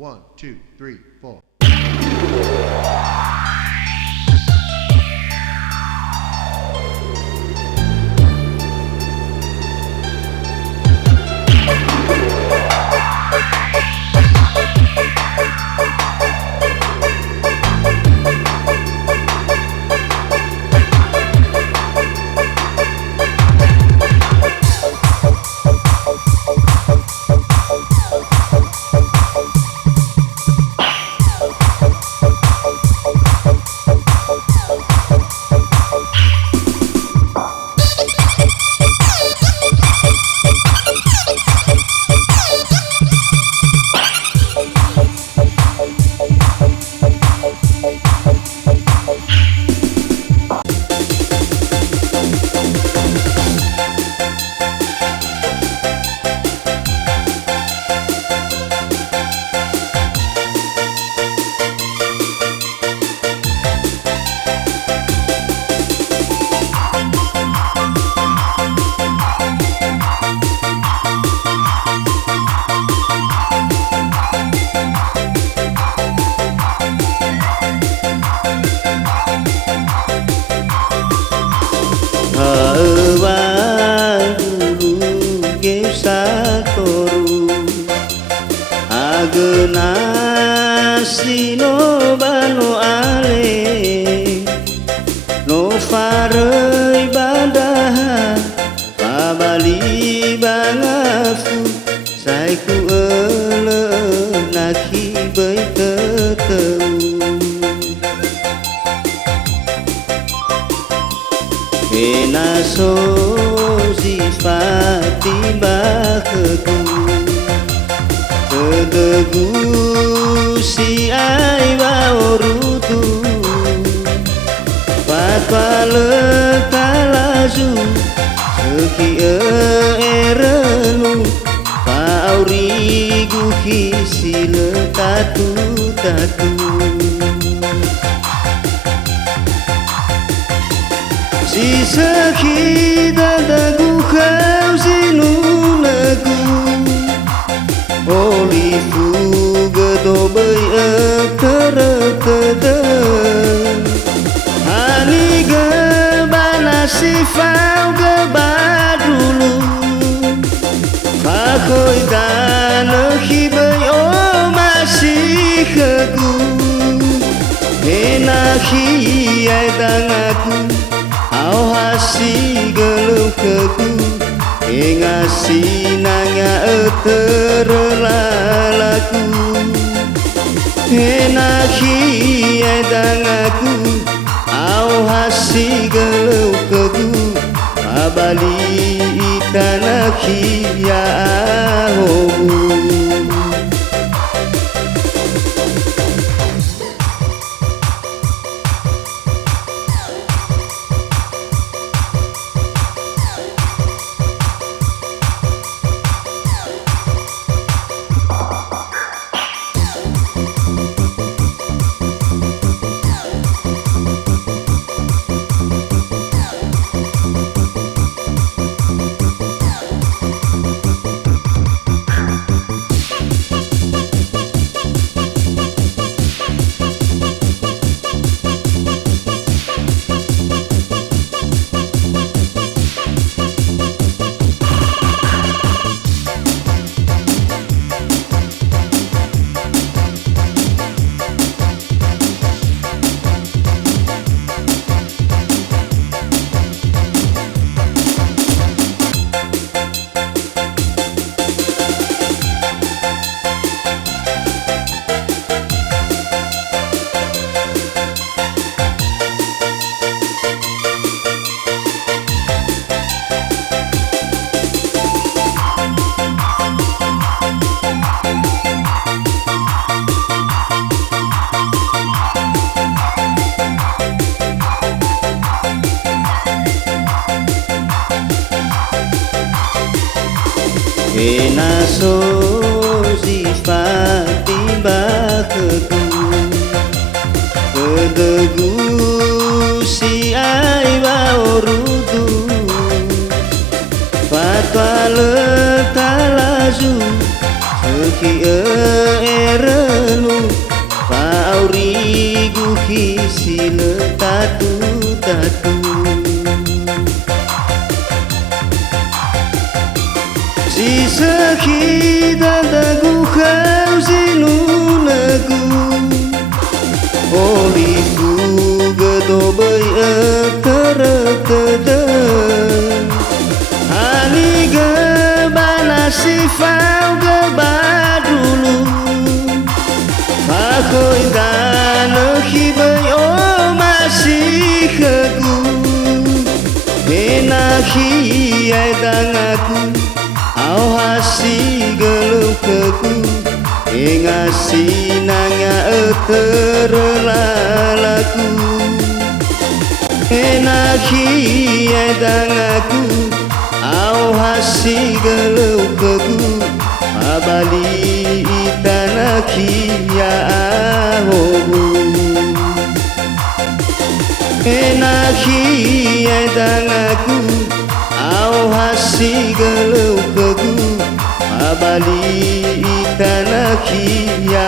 1, 2, 3, 4. Agenasino banu ale no farei badaha pabali bangafu saiku ele naki bai teteu enaso sifati bakeku Tegegu si ai baorutu Patpale kalaju Seki erenu Paurigu kisile tatu-tatu Si seki dadagu kau sinunagu Oli fuga dobai terkede Ani gebana sifau gebadulu Pakoi dana hibai o masih kegu Enahi ai dangaku Au hasi gelum kegu Ngasi nanya terlalaku Enahi edangaku Au hasi gelau kegu Abali itanaki ya ahobu Enaso sifati bakeku Kedegu si ai baorutu Fatwa le talaju Seki ere Paurigu kisile tatu-tatu Si sakita dagu kau sinunagu Oliku gedobai eteretedan Ani gebana sifau gebadulu Pakoi dana hibai o masih kegu Enahi ai dangaku Au hasi geluh keku Engasi nanya eterlalaku Enahi ai dangaku Au hasi geluh keku Abali itanaki ya ahobu Enahi ai dangaku Au hasi geluh keku Abali itanaki ya